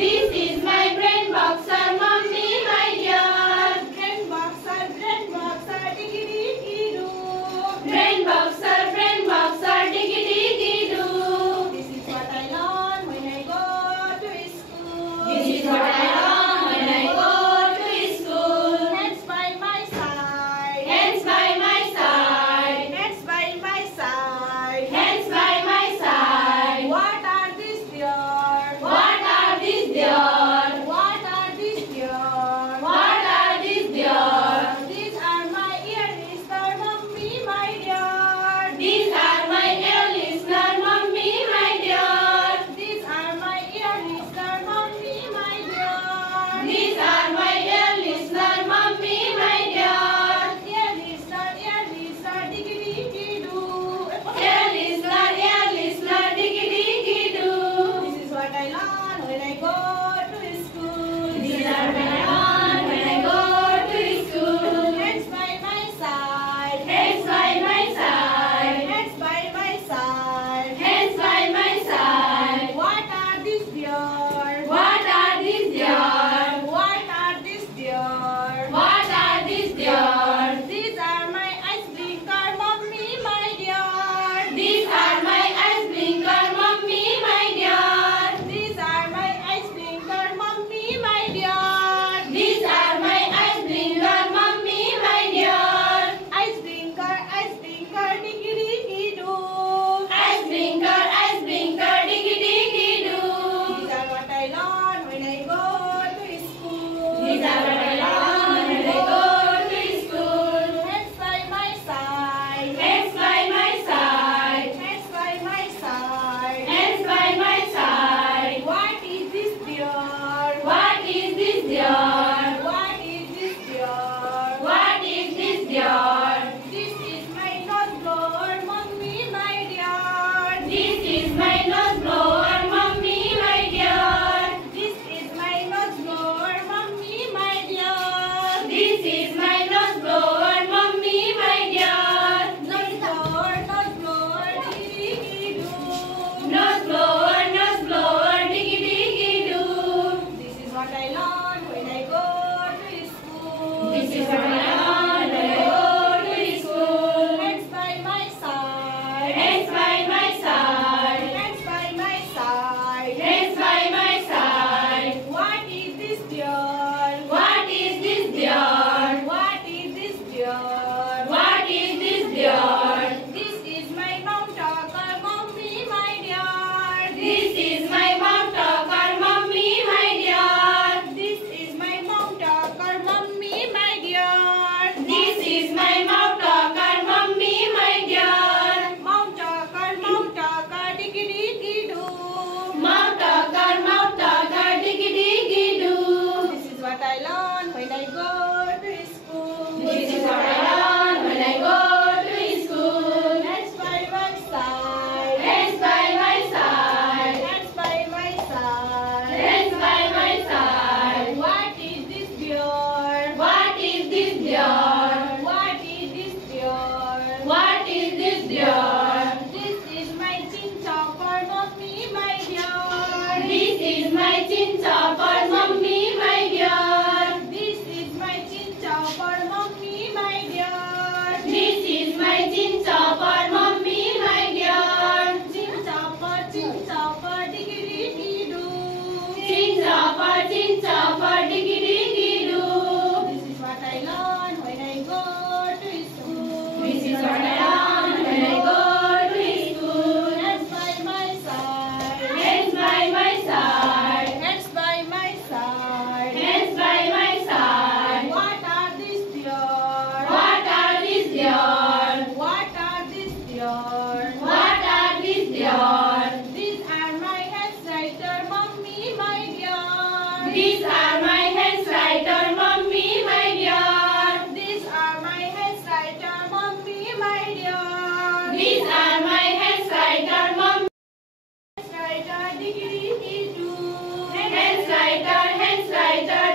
This is my brain boxer, mummy, my dear. Brain boxer, diggity doo. Brain boxer, diggy diggy doo. This is what I learn when I go to school. This is what I learn when I go to school. Hands by my side. Hands by my side. Hands by my side. Hands by my side. What are these dear? What are these dear? What are these dear? What are these dear? These are my earrings, dear mummy, my dear. These are my ear listener, mummy, my dear. These are my earrings, dear mummy, my dear. These are my ear listener, mummy, my dear. Ear listener, diggity doo. Ear listener, diggy diggy doo. This is what I learn when I go to school. These are my learn when I go to school. Hands by my side. Hands by my side. Hands by my side. Hands by my side. What are these dear? What are these dear? What are these dear? What are these dear? These are my ice blinker, mummy, my dear. These are my ice blinker, mummy, my dear. These are my ice blinker, mummy, my dear. These are my ice blinker, mummy, my dear. Ice blinker, diggity doo. Ice blinker, diggy diggy doo. These are what I learn when I go to school. These are what I learn when I go to school. Hands by my side. Hands by my side. Hands by my side. Hands by my side. What is this dear? What is this dear? What is this dear? What is this dear? This is my nose blower, mummy, my dear. This is my nose blower, mummy, my dear. This is my nose blower, mummy, my dear. This is my nose blower, mummy, my dear. Nose blower, diggity doo. Nose blower, diggy diggy doo. This is what I learn when I go to school. This is what I learn when I go to school. Hands by my side. Hands by my side. Hands by my side. Hands by my side. What is this dear? What is this dear? What is this dear? What is this dear? This is my mount talker, mummy, my dear. This is my mount talker, mummy, my dear. This is my mount talker, mummy, my dear. This is my mount talker, mummy, my dear. Mount talker, diggity doo. Mount talker, diggy diggy doo. This is what I learn when I go to school. This is what I learn when I go to school. Hands by my side. Hands by my side. Hands by my side. Hands by my side. What is this dear? What is this dear? What is this dear? What is this dear? This is my chin chopper, mummy, my dear. This is my chin chopper, mummy, my dear. This is my chin chopper, mummy, my dear. This is my chin chopper, mummy, my dear. Chin chopper, diggity doo. Chin chopper, diggy diggy doo. This is what I learn when I go to school. This is what I learn when I go to school. Hands by my side. Hands by my side. Hands by my side. Hands by my side. What are these dear? What are these dear? What are these dear? What are these dear? These are my hands writer, mummy, my dear. These are my hands writer, mummy, my dear. These are my hands writer, mummy, my dear. These are my hands writer, mummy. Hands writer, diggity doo. Hands writer,